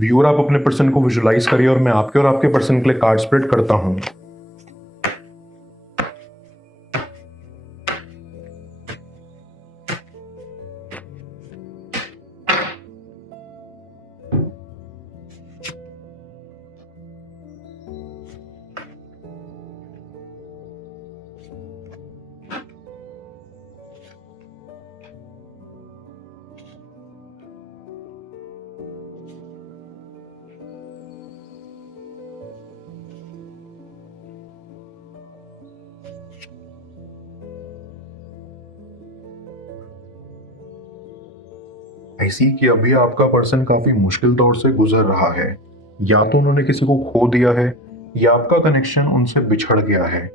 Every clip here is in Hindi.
व्यूअर आप अपने पर्सन को विजुलाइज करिए और मैं आपके और आपके पर्सन के लिए कार्ड स्प्रेड करता हूं। ऐसी कि अभी आपका पर्सन काफी मुश्किल दौर से गुजर रहा है। या तो उन्होंने किसी को खो दिया है या आपका कनेक्शन उनसे बिछड़ गया है,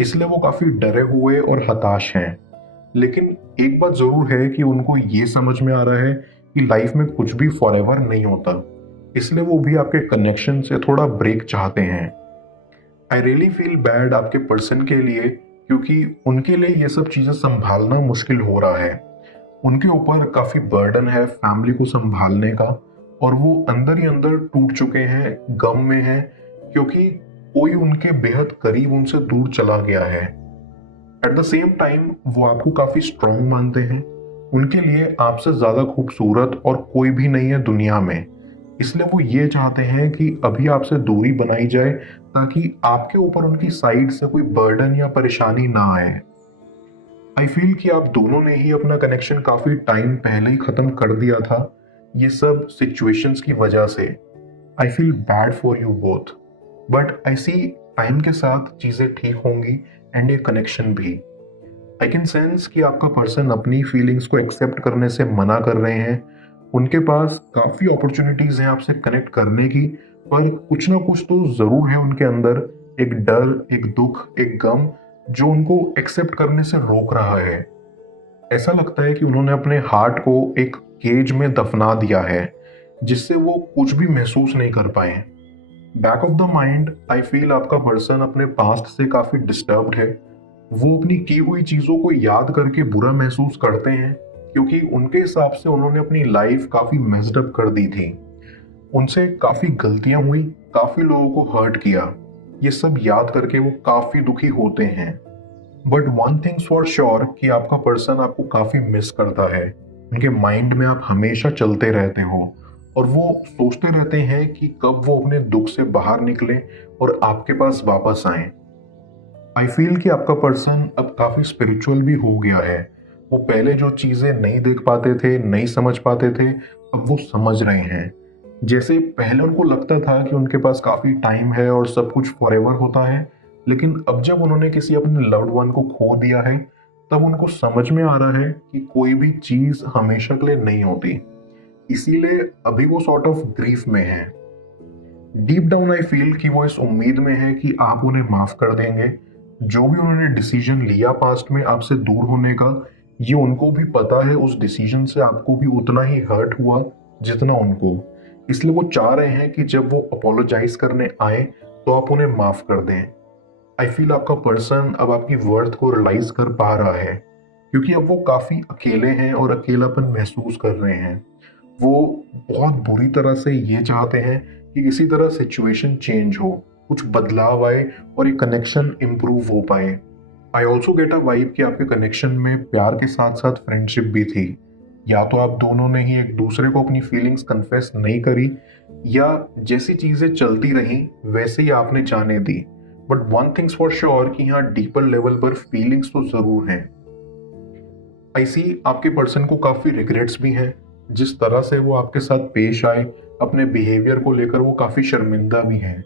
इसलिए वो काफी डरे हुए और हताश हैं। लेकिन एक बात जरूर है कि उनको ये समझ में आ रहा है कि लाइफ में कुछ भी फॉरएवर नहीं होता, इसलिए वो भी आपके कनेक्शन से थोड़ा ब्रेक चाहते हैं। आई रियली फील बैड आपके पर्सन के लिए, क्योंकि उनके लिए ये सब चीजें संभालना मुश्किल हो रहा है। उनके ऊपर काफी बर्डन है फैमिली को संभालने का, और वो अंदर ही अंदर टूट चुके हैं, गम में हैं, क्योंकि कोई उनके बेहद करीब उनसे दूर चला गया है। एट द सेम टाइम वो आपको काफी स्ट्रांग मानते हैं। उनके लिए आपसे ज्यादा खूबसूरत और कोई भी नहीं है दुनिया में, इसलिए वो ये चाहते हैं कि अभी आपसे दूरी बनाई जाए ताकि आपके ऊपर उनकी साइड से कोई बर्डन या परेशानी ना आए। आई फील कि आप दोनों ने ही अपना कनेक्शन काफी टाइम पहले ही खत्म कर दिया था, ये सब सिचुएशंस की वजह से। I feel bad for you both, but I see time के साथ चीजें ठीक होंगी एंड ये कनेक्शन भी। आई कैन सेंस कि आपका पर्सन अपनी फीलिंग्स को एक्सेप्ट करने से मना कर रहे हैं। उनके पास काफी अपॉर्चुनिटीज हैं आपसे कनेक्ट करने की, पर कुछ ना कुछ तो जरूर है उनके अंदर, एक डर, एक दुख, एक गम जो उनको एक्सेप्ट करने से रोक रहा है। ऐसा लगता है कि उन्होंने अपने हार्ट को एक केज में दफना दिया है, जिससे वो कुछ भी महसूस नहीं कर पाए। Back of the mind I feel आपका पर्सन अपने पास्ट से काफी डिस्टर्ब्ड है। वो अपनी की हुई चीजों को याद करके बुरा महसूस करते हैं, क्योंकि उनके हिसाब से उन्होंने अपनी लाइफ काफी मेस्ड अप कर दी थी। उनसे काफी गलतियां हुई, काफी लोगों को हर्ट किया। ये सब याद करके वो काफी दुखी होते हैं। But one things for sure कि आपका पर्सन आपको काफी मिस करता है। उनके माइंड में आप हमेशा चलते रहते हो, और वो सोचते रहते हैं कि कब वो अपने दुख से बाहर निकले और आपके पास वापस आए। आई फील कि आपका पर्सन अब काफी स्पिरिचुअल भी हो गया है। वो पहले जो चीजें नहीं देख पाते थे, नहीं समझ पाते थे, अब वो समझ रहे हैं। जैसे पहले उनको लगता था कि उनके पास काफी टाइम है और सब कुछ फॉरएवर होता है, लेकिन अब जब उन्होंने किसी अपने लव्ड वन को खो दिया है, तब उनको समझ में आ रहा है कि कोई भी चीज हमेशा के लिए नहीं होती। इसीलिए अभी वो सॉर्ट ऑफ ग्रीफ में है। डीप डाउन आई फील कि वो इस उम्मीद में है कि आप उन्हें माफ कर देंगे। जो भी उन्होंने डिसीजन लिया पास्ट में आपसे दूर होने का, ये उनको भी पता है उस डिसीजन से आपको भी उतना ही हर्ट हुआ जितना उनको। इसलिए वो चाह रहे हैं कि जब वो अपोलोजाइज करने आए तो आप उन्हें माफ कर दें। आई फील आपका पर्सन अब आपकी वर्थ को रियलाइज कर पा रहा है, क्योंकि अब वो काफी अकेले हैं और अकेलापन महसूस कर रहे हैं। वो बहुत बुरी तरह से ये चाहते हैं कि किसी तरह सिचुएशन चेंज हो, कुछ बदलाव आए और ये कनेक्शन इम्प्रूव हो पाए। I also get a vibe कि आपके कनेक्शन में प्यार के साथ साथ फ्रेंडशिप भी थी। या तो आप दोनों ने ही एक दूसरे को अपनी फीलिंग्स कन्फेस नहीं करी, या जैसी चीजें चलती रहीं वैसे ही आपने जाने दी। But one things for sure कि यहाँ डीपर लेवल पर फीलिंग्स तो जरूर हैं। आई सी आपके पर्सन को काफी रिग्रेट्स भी हैं। जिस तरह से वो आपके साथ पेश आए, अपने बिहेवियर को लेकर वो काफी शर्मिंदा भी हैं।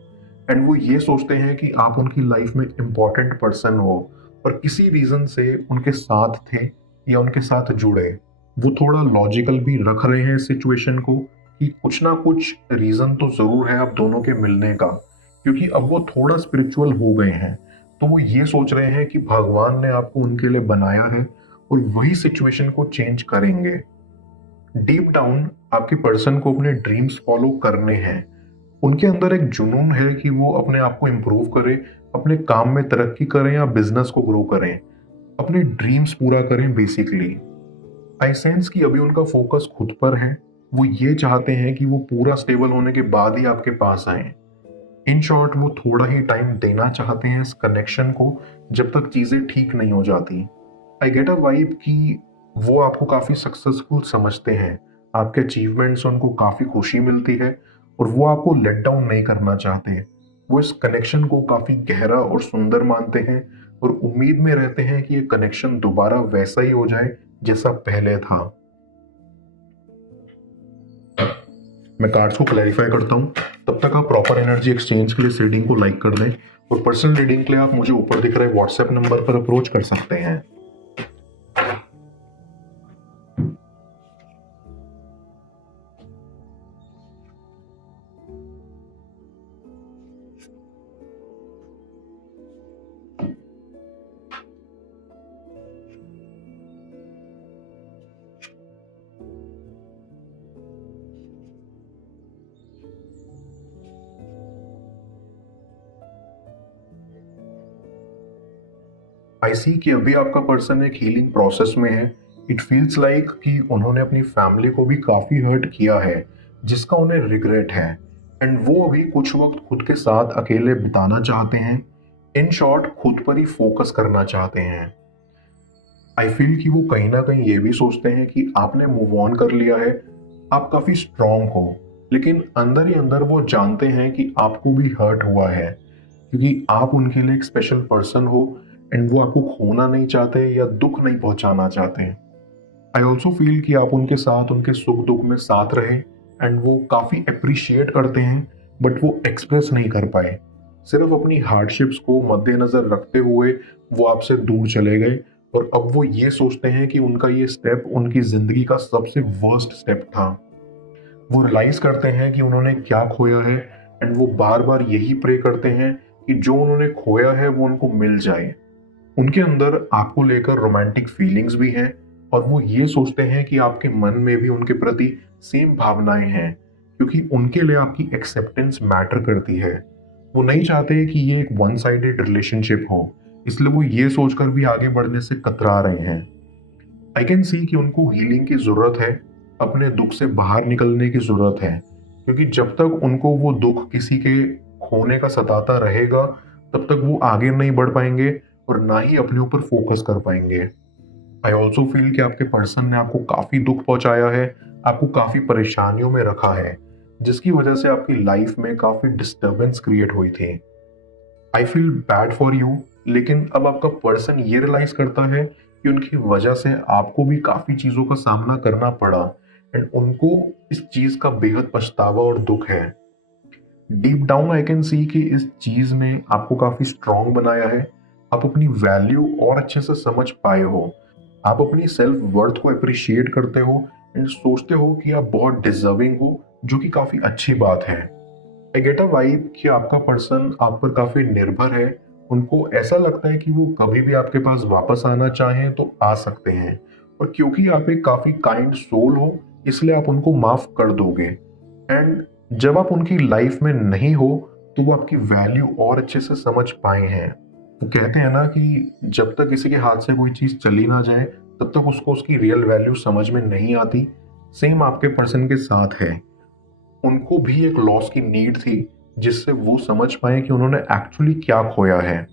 एंड वो ये सोचते हैं कि आप उनकी लाइफ में इम्पोर्टेंट पर्सन हो और किसी रीजन से उनके साथ थे या उनके साथ जुड़े। वो थोड़ा लॉजिकल भी रख रहे हैं सिचुएशन को कि कुछ ना कुछ रीजन तो जरूर है आप दोनों के मिलने का, क्योंकि अब वो थोड़ा स्पिरिचुअल हो गए हैं। तो वो ये सोच रहे हैं कि भगवान ने आपको उनके लिए बनाया है और वही सिचुएशन को चेंज करेंगे। डीप डाउन आपके पर्सन को अपने ड्रीम्स फॉलो करने हैं। उनके अंदर एक जुनून है कि वो अपने आप को इम्प्रूव करें, अपने काम में तरक्की करें या बिजनेस को ग्रो करें, अपने ड्रीम्स पूरा करें बेसिकली। आई सेंस कि अभी उनका फोकस खुद पर है, वो ये चाहते हैं कि वो पूरा स्टेबल होने के बाद ही आपके पास आए। इन शॉर्ट वो थोड़ा ही टाइम देना चाहते हैं इस कनेक्शन को जब तक चीज़ें ठीक नहीं हो जाती। आई गेट अ वाइब कि वो आपको काफ़ी सक्सेसफुल समझते हैं, आपके अचीवमेंट से उनको काफ़ी खुशी मिलती है और वो आपको लेट डाउन नहीं करना चाहते। वो इस कनेक्शन को काफ़ी गहरा और सुंदर मानते हैं और उम्मीद में रहते हैं कि ये कनेक्शन दोबारा वैसा ही हो जाए जैसा पहले था। मैं कार्ड्स को क्लैरिफाई करता हूँ। तब तक आप प्रॉपर एनर्जी एक्सचेंज के लिए इस रीडिंग को लाइक कर दें और पर्सनल रीडिंग के लिए आप मुझे ऊपर दिख रहे व्हाट्सएप नंबर पर अप्रोच कर सकते हैं। आई सी कि अभी आपका पर्सन एक हीलिंग प्रोसेस में है। इट फील्स लाइक कि उन्होंने अपनी फैमिली को भी काफ़ी हर्ट किया है जिसका उन्हें रिग्रेट है एंड वो अभी कुछ वक्त खुद के साथ अकेले बिताना चाहते हैं। इन शॉर्ट खुद पर ही फोकस करना चाहते हैं। आई फील कि वो कहीं ना कहीं ये भी सोचते हैं कि आपने मूव ऑन कर लिया है, आप काफ़ी स्ट्रांग हो, लेकिन अंदर ही अंदर वो जानते हैं कि आपको भी हर्ट हुआ है क्योंकि आप उनके लिए एक स्पेशल पर्सन हो एंड वो आपको खोना नहीं चाहते या दुख नहीं पहुंचाना चाहते। आई ऑल्सो फील कि आप उनके साथ उनके सुख दुख में साथ रहे एंड वो काफ़ी अप्रिशिएट करते हैं बट वो एक्सप्रेस नहीं कर पाए। सिर्फ अपनी हार्डशिप्स को मद्देनज़र रखते हुए वो आपसे दूर चले गए और अब वो ये सोचते हैं कि उनका ये स्टेप उनकी ज़िंदगी का सबसे वर्स्ट स्टेप था। वो रियलाइज करते हैं कि उन्होंने क्या खोया है एंड वो बार बार यही प्रे करते हैं कि जो उन्होंने खोया है वो उनको मिल जाए। उनके अंदर आपको लेकर रोमांटिक फीलिंग्स भी हैं और वो ये सोचते हैं कि आपके मन में भी उनके प्रति सेम भावनाएं हैं क्योंकि उनके लिए आपकी एक्सेप्टेंस मैटर करती है। वो नहीं चाहते कि ये एक वन साइडेड रिलेशनशिप हो, इसलिए वो ये सोचकर भी आगे बढ़ने से कतरा रहे हैं। आई कैन सी कि उनको हीलिंग की ज़रूरत है, अपने दुख से बाहर निकलने की ज़रूरत है क्योंकि जब तक उनको वो दुख किसी के खोने का सताता रहेगा तब तक वो आगे नहीं बढ़ पाएंगे और ना ही अपने ऊपर फोकस कर पाएंगे। आई ऑल्सो फील कि आपके पर्सन ने आपको काफ़ी दुख पहुंचाया है, आपको काफ़ी परेशानियों में रखा है जिसकी वजह से आपकी लाइफ में काफ़ी डिस्टर्बेंस क्रिएट हुई थी। आई फील बैड फॉर यू, लेकिन अब आपका पर्सन ये रियलाइज करता है कि उनकी वजह से आपको भी काफ़ी चीज़ों का सामना करना पड़ा एंड उनको इस चीज़ का बेहद पछतावा और दुख है। Deep down I can see कि इस चीज़ ने आपको काफ़ी स्ट्रांग बनाया है। आप अपनी वैल्यू और अच्छे से समझ पाए हो, आप अपनी सेल्फ वर्थ को अप्रिशिएट करते हो एंड सोचते हो कि आप बहुत डिजर्विंग हो, जो कि काफ़ी अच्छी बात है। आई गेट अ वाइब कि आपका पर्सन आप पर काफ़ी निर्भर है। उनको ऐसा लगता है कि वो कभी भी आपके पास वापस आना चाहें तो आ सकते हैं और क्योंकि आप एक काफ़ी काइंड सोल हो इसलिए आप उनको माफ़ कर दोगे एंड जब आप उनकी लाइफ में नहीं हो तो वो आपकी वैल्यू और अच्छे से समझ पाए हैं। वो कहते हैं ना कि जब तक किसी के हाथ से कोई चीज़ चली ना जाए तब तक उसको उसकी रियल वैल्यू समझ में नहीं आती। सेम आपके पर्सन के साथ है। उनको भी एक लॉस की नीड थी जिससे वो समझ पाए कि उन्होंने एक्चुअली क्या खोया है।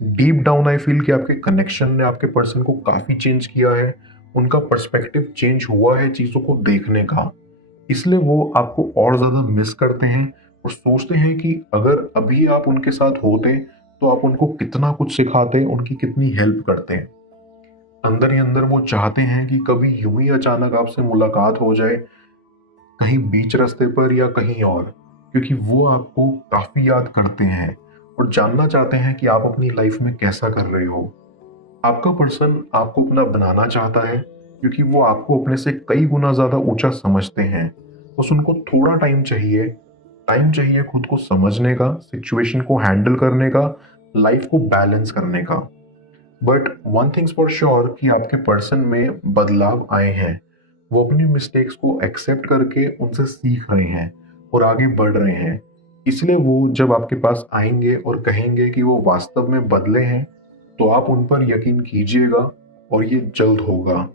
डीप डाउन आई फील कि आपके कनेक्शन ने आपके पर्सन को काफ़ी चेंज किया है। उनका पर्सपेक्टिव चेंज हुआ है चीज़ों को देखने का, इसलिए वो आपको और ज़्यादा मिस करते हैं और सोचते हैं कि अगर अभी आप उनके साथ होते तो आप उनको कितना कुछ सिखाते, उनकी कितनी हेल्प करते। अंदर ही अंदर वो चाहते हैं कि कभी यूं ही अचानक आपसे मुलाकात हो जाए, कहीं बीच रास्ते पर या कहीं और, क्योंकि वो आपको काफ़ी याद करते हैं और जानना चाहते हैं कि आप अपनी लाइफ में कैसा कर रहे हो। आपका पर्सन आपको अपना बनाना चाहता है क्योंकि वो आपको अपने से कई गुना ज़्यादा ऊंचा समझते हैं। बस उनको थोड़ा टाइम चाहिए खुद को समझने का, सिचुएशन को हैंडल करने का, लाइफ को बैलेंस करने का। But one things for sure कि आपके पर्सन में बदलाव आए हैं। वो अपनी मिस्टेक्स को एक्सेप्ट करके उनसे सीख रहे हैं और आगे बढ़ रहे हैं। इसलिए वो जब आपके पास आएंगे और कहेंगे कि वो वास्तव में बदले हैं तो आप उन पर यकीन कीजिएगा और ये जल्द होगा।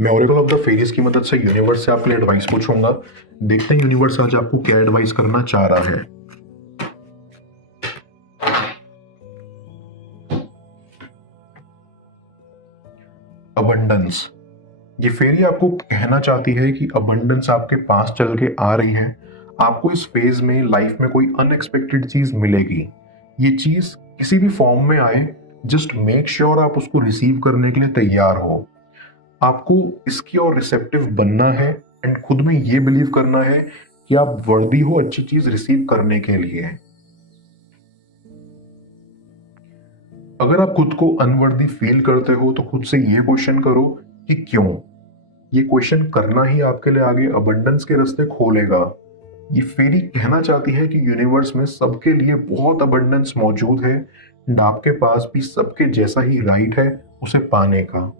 मैं ओरेकल ऑफ द फेरीज की मदद से यूनिवर्स से आपके लिए एडवाइस पूछूंगा। देखते हैं यूनिवर्स आज आपको क्या एडवाइस करना चाह रहा है। अबंडेंस। ये फेरी आपको कहना चाहती है कि अबंडेंस आपके पास चल के आ रही है। आपको इस फेज में लाइफ में कोई अनएक्सपेक्टेड चीज मिलेगी। ये चीज किसी भी फॉर्म में आए, जस्ट मेक श्योर आप उसको रिसीव करने के लिए तैयार हो। आपको इसकी और रिसेप्टिव बनना है एंड खुद में ये बिलीव करना है कि आप वर्दी हो अच्छी चीज रिसीव करने के लिए। अगर आप खुद को अनवर्दी फील करते हो तो खुद से ये क्वेश्चन करो कि क्यों। ये क्वेश्चन करना ही आपके लिए आगे अबंडेंस के रास्ते खोलेगा। ये फेरी कहना चाहती है कि यूनिवर्स में सबके लिए बहुत अबंडेंस मौजूद है एंड आपके पास भी सबके जैसा ही राइट है उसे पाने का।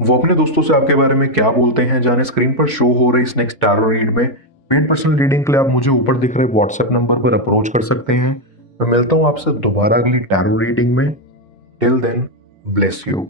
वो अपने दोस्तों से आपके बारे में क्या बोलते हैं जाने स्क्रीन पर शो हो रही इस नेक्स्ट टैरो रीड में। पेड पर्सनल रीडिंग के लिए आप मुझे ऊपर दिख रहे व्हाट्सएप नंबर पर अप्रोच कर सकते हैं। मैं मिलता हूं आपसे दोबारा अगली टैरो रीडिंग में। Till then, bless you.